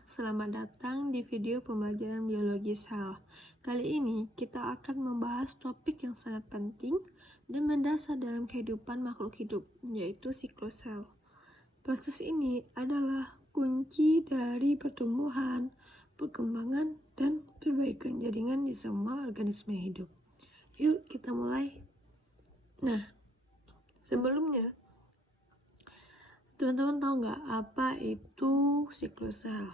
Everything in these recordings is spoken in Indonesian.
selamat datang di video pembelajaran biologi sel. Kali ini kita akan membahas topik yang sangat penting dan mendasar dalam kehidupan makhluk hidup, yaitu siklus sel. Proses ini adalah kunci dari pertumbuhan, perkembangan, dan perbaikan jaringan di semua organisme hidup. Yuk kita mulai. Nah, sebelumnya teman-teman tahu nggak apa itu siklus sel?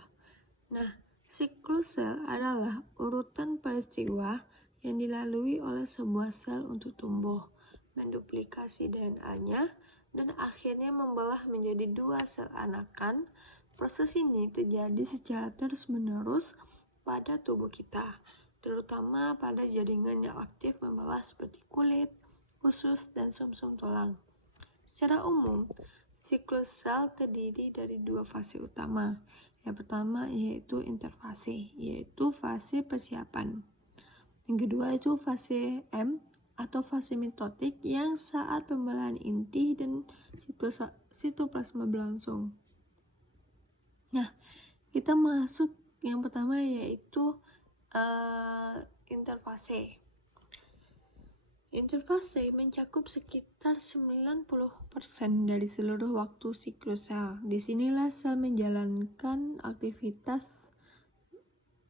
Nah, siklus sel adalah urutan peristiwa yang dilalui oleh sebuah sel untuk tumbuh, menduplikasi DNA, dan akhirnya membelah menjadi dua sel anakan. Proses ini terjadi secara terus-menerus pada tubuh kita, terutama pada jaringan yang aktif membelah seperti kulit, usus, dan sumsum tulang. Secara umum, siklus sel terdiri dari dua fase utama. Yang pertama yaitu interfase, yaitu fase persiapan. Yang kedua itu fase M atau fase mitotik yang saat pembelahan inti dan sitoplasma berlangsung. Nah, kita masuk yang pertama yaitu interfase. Interfase mencakup sekitar 90% dari seluruh waktu siklus sel. Disinilah sel menjalankan aktivitas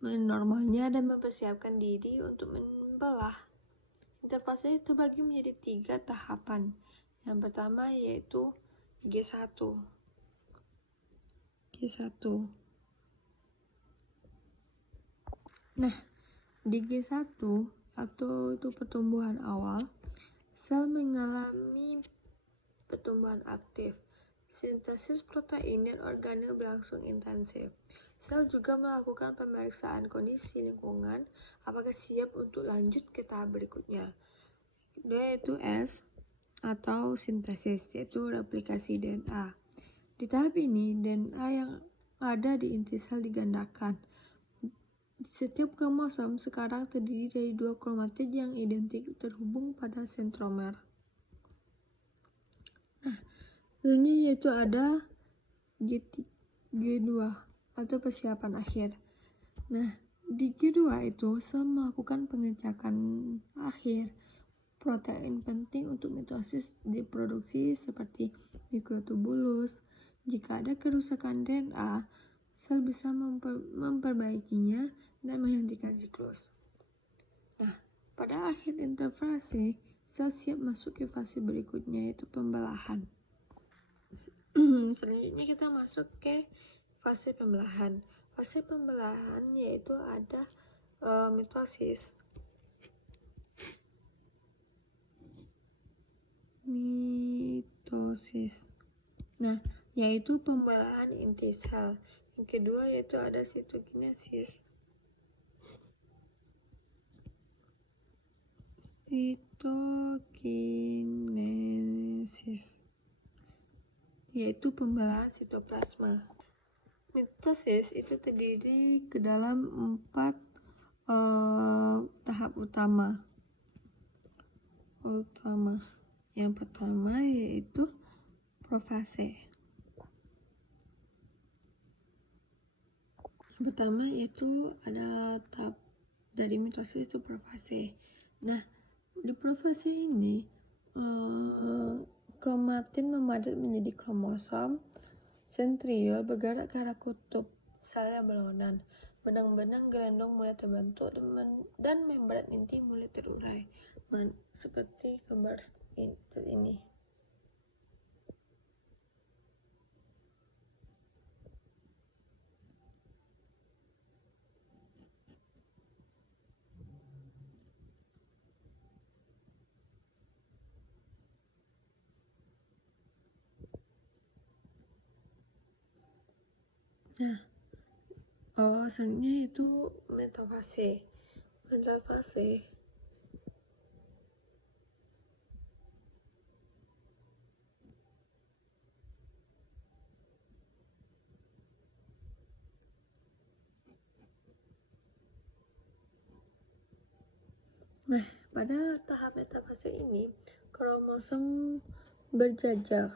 normalnya dan mempersiapkan diri untuk membelah. Interfase terbagi menjadi 3 tahapan. Yang pertama yaitu G1. Nah, di G1 atau itu pertumbuhan awal, sel mengalami pertumbuhan aktif. Sintesis protein dan organel berlangsung intensif. Sel juga melakukan pemeriksaan kondisi lingkungan, apakah siap untuk lanjut ke tahap berikutnya. Kedua yaitu S atau sintesis, yaitu replikasi DNA. Di tahap ini, DNA yang ada di inti sel digandakan. Setiap kromosom sekarang terdiri dari 2 kromatid yang identik terhubung pada sentromer. Nah, selanjutnya yaitu ada G2 atau persiapan akhir. Nah, di G2 itu sel melakukan pengecekan akhir. Protein penting untuk mitosis diproduksi seperti mikrotubulus. Jika ada kerusakan DNA, sel bisa memperbaikinya dan menghentikan siklus. Nah, pada akhir interfase, sel siap masuk ke fase berikutnya yaitu pembelahan. Selanjutnya kita masuk ke fase pembelahan. Fase pembelahan yaitu ada mitosis. Nah, yaitu pembelahan inti sel. Yang kedua yaitu ada sitokinesis. Yaitu pembelahan sitoplasma. Mitosis itu terdiri ke dalam 4 tahap utama. Yang pertama yaitu profase. Yang pertama yaitu ada tahap dari mitosis itu profase. Nah, di profase ini kromatin memadat menjadi kromosom. Sentriol bergerak ke arah kutub sel yang berlawanan. Benang-benang gelendong mulai terbentuk dan membran inti mulai terurai, seperti gambar ini. Nah, selanjutnya itu metafase. Nah, pada tahap metafase ini, kromosom berjajar.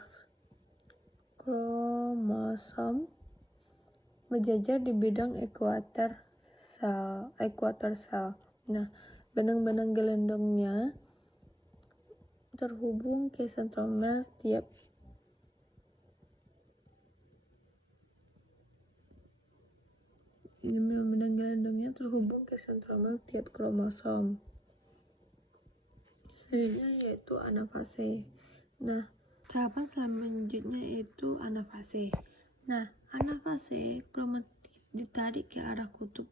berjajar di bidang ekuator sel. Nah, benang-benang gelondongnya terhubung ke sentromere tiap kromosom. Selanjutnya yaitu anafase. Nah, tahapan selanjutnya yaitu anafase. Nah, anafase kromatit ditarik ke arah kutub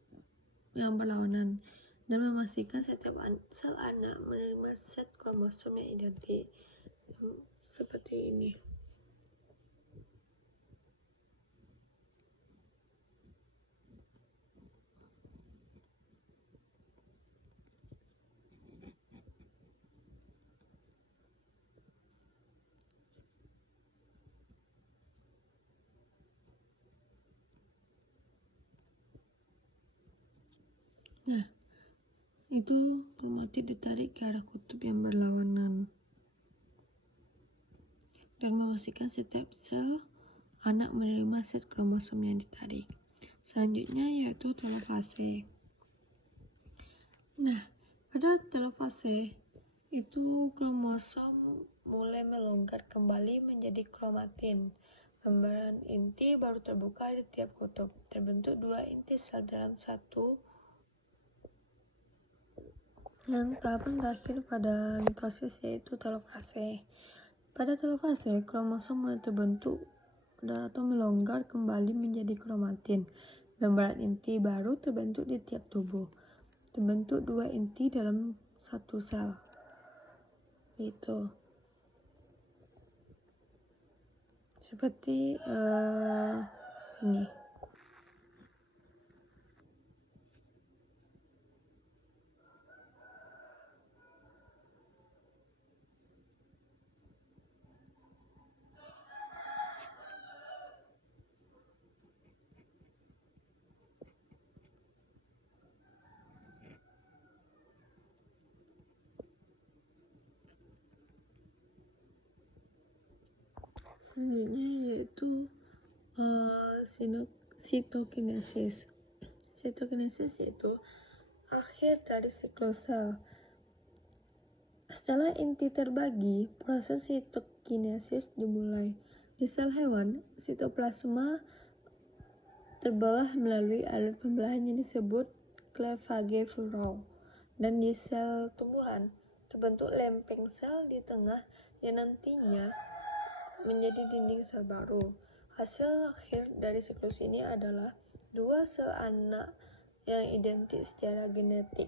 yang berlawanan dan memastikan setiap sel anak menerima set kromosom yang identik. Seperti ini. Nah, itu kromatit ditarik ke arah kutub yang berlawanan dan memastikan setiap sel anak menerima set kromosom yang ditarik. Selanjutnya yaitu telofase. Nah, pada telofase itu kromosom mulai melonggar kembali menjadi kromatin. Membran inti baru terbuka di tiap kutub. Terbentuk 2 inti sel dalam satu. Yang tahapan terakhir pada mitosis yaitu telofase. Pada telofase, kromosom mulai terbentuk atau melonggar kembali menjadi kromatin. Membran inti baru terbentuk di tiap tubuh. Terbentuk 2 inti dalam satu sel. Itu. Seperti ini. Selanjutnya yaitu sitokinesis. Sitokinesis yaitu akhir dari siklus sel. Setelah inti terbagi, proses sitokinesis dimulai. Di sel hewan, sitoplasma terbelah melalui alat pembelahan yang disebut cleavage furrow. Dan di sel tumbuhan, terbentuk lempeng sel di tengah yang nantinya menjadi dinding sel baru. Hasil akhir dari siklus ini adalah 2 sel anak yang identik secara genetik.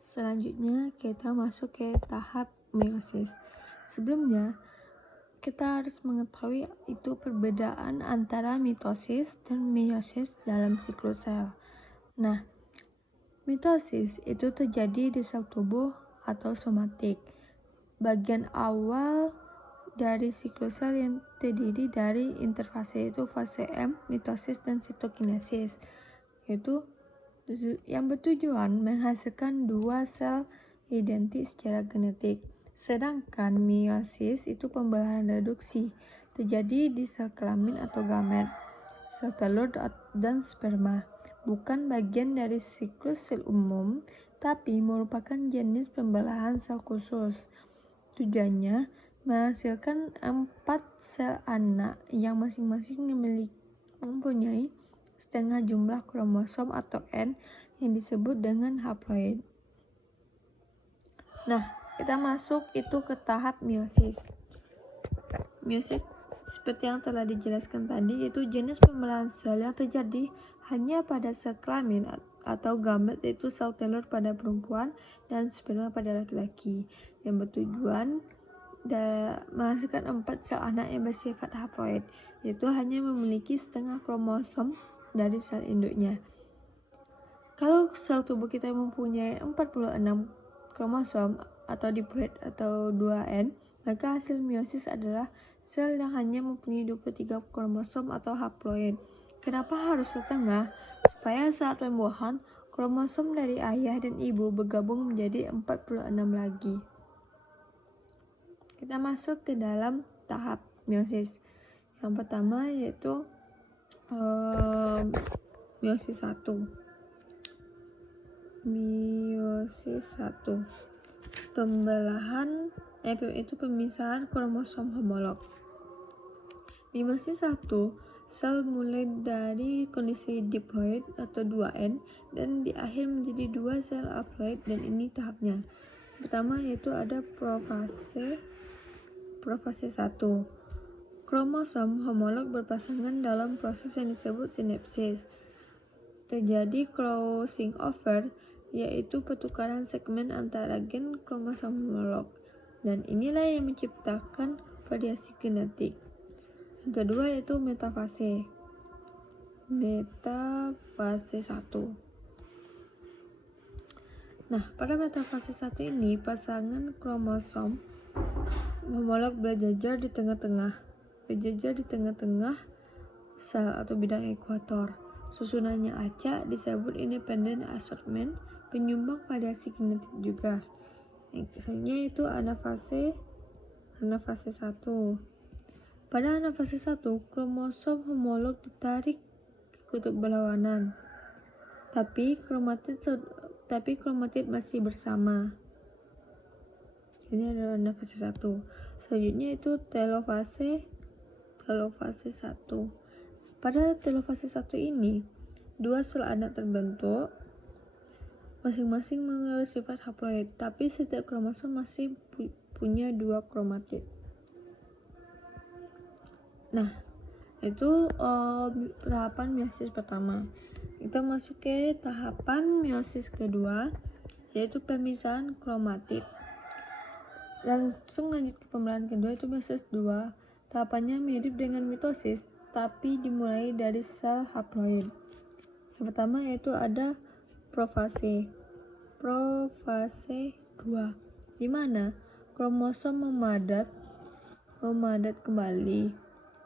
Selanjutnya kita masuk ke tahap meiosis. Sebelumnya, kita harus mengetahui itu perbedaan antara mitosis dan meiosis dalam siklus sel. Nah, mitosis itu terjadi di sel tubuh atau somatik. Bagian awal dari siklus sel yang terdiri dari interfase yaitu fase M, mitosis dan sitokinesis, yaitu yang bertujuan menghasilkan 2 sel identik secara genetik. Sedangkan meiosis itu pembelahan reduksi, terjadi di sel kelamin atau gamet, sel telur dan sperma. Bukan bagian dari siklus sel umum, tapi merupakan jenis pembelahan sel khusus. Tujuannya menghasilkan 4 sel anak yang masing-masing mempunyai setengah jumlah kromosom atau N yang disebut dengan haploid. Nah, kita masuk itu ke tahap meiosis. Meiosis seperti yang telah dijelaskan tadi, itu jenis pembelahan sel yang terjadi hanya pada sel kelamin atau gamet, yaitu sel telur pada perempuan dan sperma pada laki-laki, yang bertujuan menghasilkan 4 sel anak yang bersifat haploid, yaitu hanya memiliki setengah kromosom dari sel induknya. Kalau sel tubuh kita mempunyai 46 kromosom atau diploid atau 2N, maka hasil meiosis adalah sel yang hanya mempunyai 23 kromosom atau haploid. Kenapa harus setengah? Supaya saat pembuahan, kromosom dari ayah dan ibu bergabung menjadi 46 lagi. Kita masuk ke dalam tahap meiosis. Yang pertama yaitu meiosis 1. Pemisahan kromosom homolog. Di meiosis 1, sel mulai dari kondisi diploid atau 2N dan di akhir menjadi 2 sel haploid, dan ini tahapnya. Pertama yaitu ada profase 1. Kromosom homolog berpasangan dalam proses yang disebut sinapsis. Terjadi crossing over, yaitu pertukaran segmen antara gen kromosom homolog, dan inilah yang menciptakan variasi genetik. Yang kedua yaitu metafase 1. Nah, pada metafase 1 ini pasangan kromosom homolog berjajar di tengah-tengah sel atau bidang ekuator. Susunannya acak, disebut independent assortment, penyumbang variasi genetik juga. Misalnya itu anafase 1. Pada anafase 1, kromosom homolog ditarik ke kutub berlawanan, tapi kromatid masih bersama. Ini adalah anafase 1. Selanjutnya itu telofase 1. Pada telofase 1 ini, 2 sel anak terbentuk, masing-masing mengandung sifat haploid, tapi setiap kromosom masih punya 2 kromatid. Nah, itu tahapan meiosis pertama. Kita masuk ke tahapan meiosis kedua, yaitu pemisahan kromatid. Langsung lanjut ke pembelahan kedua, itu meiosis 2. Tahapannya mirip dengan mitosis, tapi dimulai dari sel haploid. Yang pertama yaitu ada profase 2, di mana kromosom memadat kembali,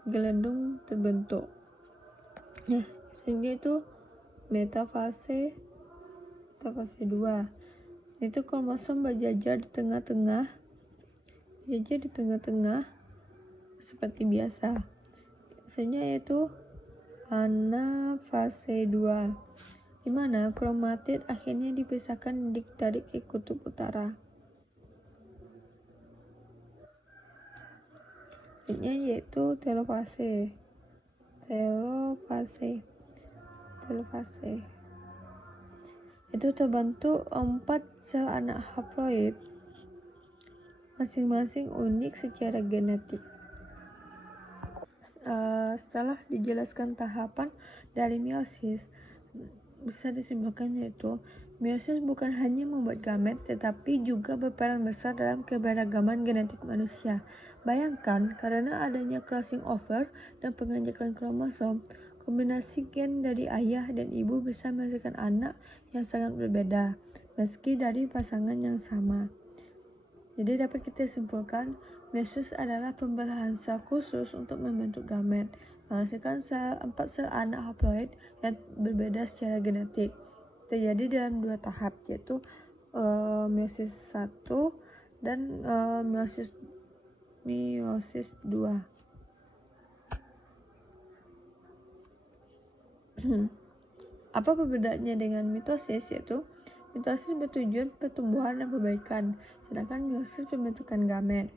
gelendung terbentuk. Nah, sehingga itu metafase 2. Itu kromosom berjajar di tengah-tengah seperti biasa. Biasanya yaitu anafase 2, di mana kromatid akhirnya dipisahkan ditarik ke kutub utara. Ini yaitu telofase. Itu terbentuk 4 sel anak haploid, masing-masing unik secara genetik. Setelah dijelaskan tahapan dari meiosis, bisa disimpulkan yaitu meiosis bukan hanya membuat gamet, tetapi juga berperan besar dalam keberagaman genetik manusia. Bayangkan, karena adanya crossing over dan pengencekan kromosom, kombinasi gen dari ayah dan ibu bisa menghasilkan anak yang sangat berbeda, meski dari pasangan yang sama. Jadi dapat kita simpulkan, meiosis adalah pembelahan sel khusus untuk membentuk gamet, menghasilkan 4 sel anak haploid yang berbeda secara genetik. Terjadi dalam 2 tahap, yaitu meiosis 1 dan meiosis 2. Apa perbedaannya dengan mitosis? Yaitu mitosis bertujuan pertumbuhan dan perbaikan, sedangkan meiosis pembentukan gamet.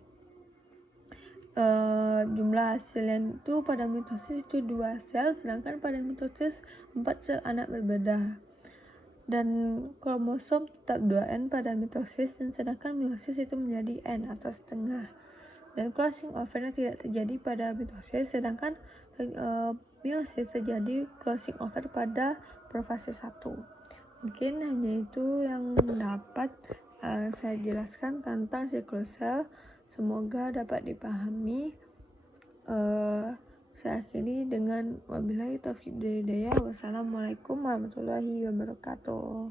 Jumlah hasil yang itu pada mitosis itu 2 sel, sedangkan pada mitosis 4 sel anak berbeda. Dan kromosom tetap 2N pada mitosis, dan sedangkan meiosis itu menjadi N atau setengah. Dan crossing over tidak terjadi pada mitosis, sedangkan meiosis terjadi crossing over pada profase 1. Mungkin hanya itu yang dapat saya jelaskan tentang siklus sel. Semoga dapat dipahami. Saya akhiri dengan wabillahi taufiq wal hidayah. Wassalamualaikum warahmatullahi wabarakatuh.